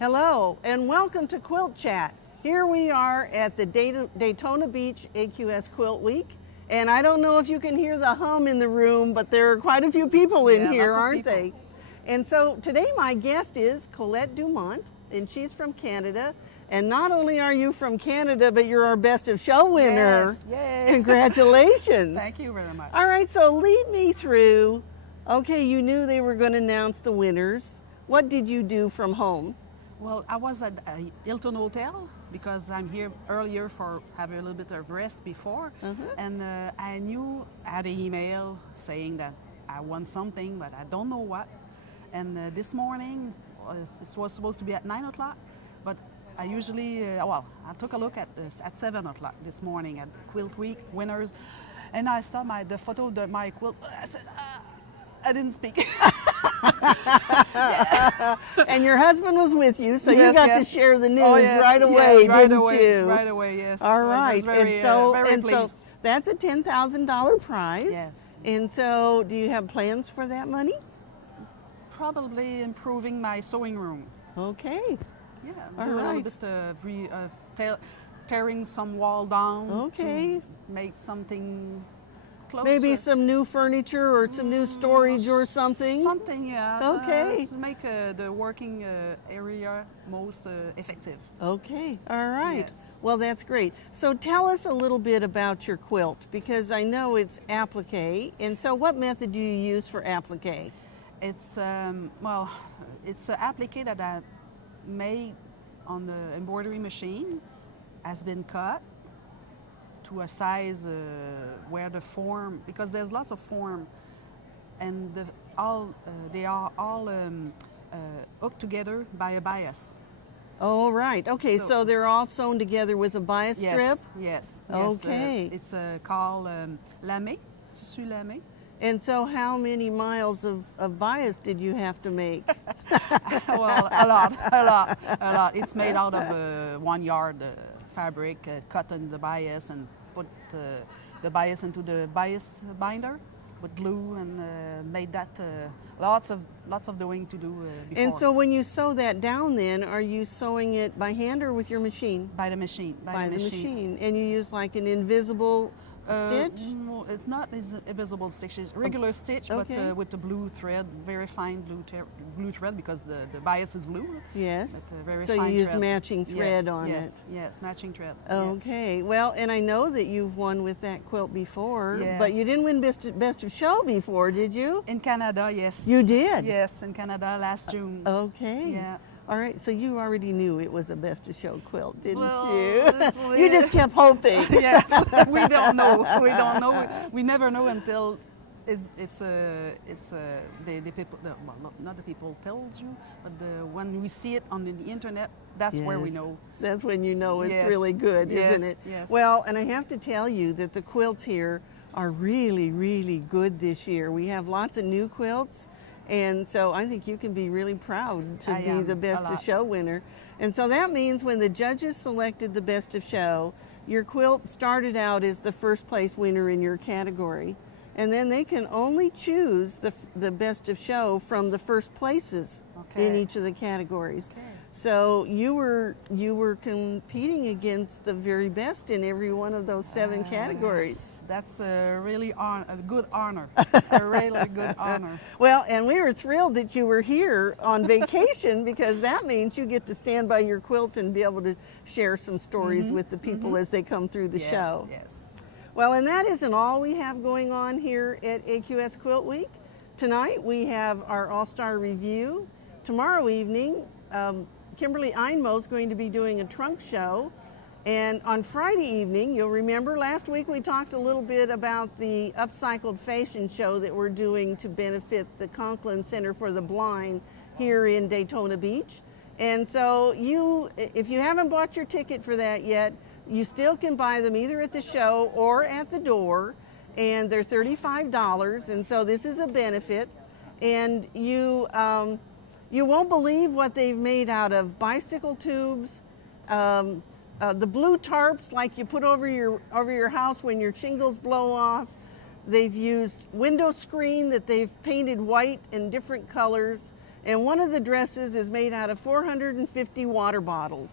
Hello and welcome to QuiltChat. Here we are at the Daytona Beach Quilt Week, and I don't know if you can hear the hum in the room, but there are quite a few people in here, aren't they? And so today my guest is Colette Dumont, and she's from Canada. And not only are you from Canada, but you're our Best of Show winner. Yes, yay. Congratulations. Thank you very much. All right, so lead me through. Okay, you knew they were going to announce the winners. What did you do from home? Well, I was at a Hilton Hotel because I'm here earlier for having a little bit of rest before. And I knew I had an email saying that I won something, but I don't know what. And this morning, it was supposed to be at 9 o'clock, but I usually, I took a look at this at 7 o'clock this morning at the Quilt Week winners, and I saw the photo of my quilt. I said, I didn't speak. And your husband was with you, so yes, you got to share the news right away, right didn't away, you? Right away, yes. All right, I was very, very pleased. So that's a $10,000 prize. Yes. And so, do you have plans for that money? Probably improving my sewing room. Okay. Yeah, All do right. a little bit tearing some wall down. Okay. To make something closer. Maybe some new furniture or some new storage or something? Something, yeah. Okay. To make the working area most effective. Okay, all right. Yes. Well, that's great. So tell us a little bit about your quilt, because I know it's applique. And so what method do you use for applique? It's, it's an applique that I made on the embroidery machine, has been cut to a size where the form, because there's lots of form, and they are all hooked together by a bias. Oh, right. Okay, so they're all sewn together with a bias strip? Yes. Okay. It's called lamé, tissu lamé. And so how many miles of bias did you have to make? Well, a lot. It's made out of 1 yard fabric, cut in the bias and put the bias into the bias binder with glue, and made that lots of doing to do before. And so when you sew that down, then are you sewing it by hand or with your machine? By the machine. By the machine. And you use like an invisible stitch? No, it's not invisible stitch. It's regular stitch, okay. But with the blue thread, very fine blue thread, because the bias is blue. Yes. It's a very so fine you used thread. matching thread on it. Yes, matching thread. Okay. Yes. Well, and I know that you've won with that quilt before, Yes. but you didn't win Best of Show before, did you? In Canada, yes. You did? Yes, in Canada last June. Okay. Yeah. All right, so you already knew it was a Best of Show quilt, didn't Well, you? You just kept hoping. Yes, we don't know. We don't know. We never know until the people. Well, not the people tells you, but when we see it on the internet, that's where we know. That's when you know it's Yes. really good, Yes. isn't it? Yes. Well, and I have to tell you that the quilts here are really, really good this year. We have lots of new quilts. And so I think you can be really proud to be the Best of Show winner. And so that means when the judges selected the Best of Show, your quilt started out as the first place winner in your category. And then they can only choose the Best of Show from the first places in each of the categories. Okay. So you were competing against the very best in every one of those 7 categories. That's really a good honor, a really good honor. Well, and we were thrilled that you were here on vacation, because that means you get to stand by your quilt and be able to share some stories with the people as they come through the show. Yes. Well, and that isn't all we have going on here at AQS Quilt Week. Tonight we have our All-Star Review. Tomorrow evening, Kimberly Einmo is going to be doing a trunk show. And on Friday evening, you'll remember last week we talked a little bit about the Upcycled Fashion Show that we're doing to benefit the Conklin Center for the Blind here in Daytona Beach. And so if you haven't bought your ticket for that yet, you still can buy them either at the show or at the door. And they're $35, and so this is a benefit. And you won't believe what they've made out of bicycle tubes, the blue tarps like you put over your house when your shingles blow off. They've used window screen that they've painted white in different colors. And one of the dresses is made out of 450 water bottles.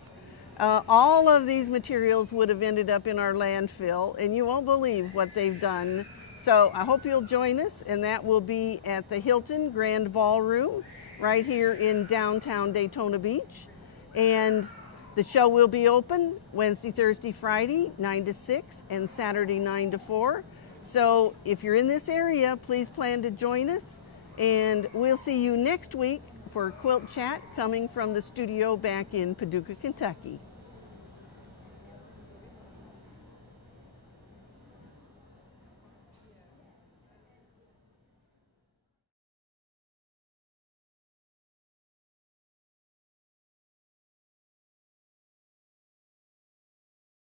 All of these materials would have ended up in our landfill, and you won't believe what they've done. So I hope you'll join us, and that will be at the Hilton Grand Ballroom right here in downtown Daytona Beach. And the show will be open Wednesday, Thursday, Friday, 9 to 6, and Saturday, 9 to 4. So if you're in this area, please plan to join us. And we'll see you next week for Quilt Chat coming from the studio back in Paducah, Kentucky.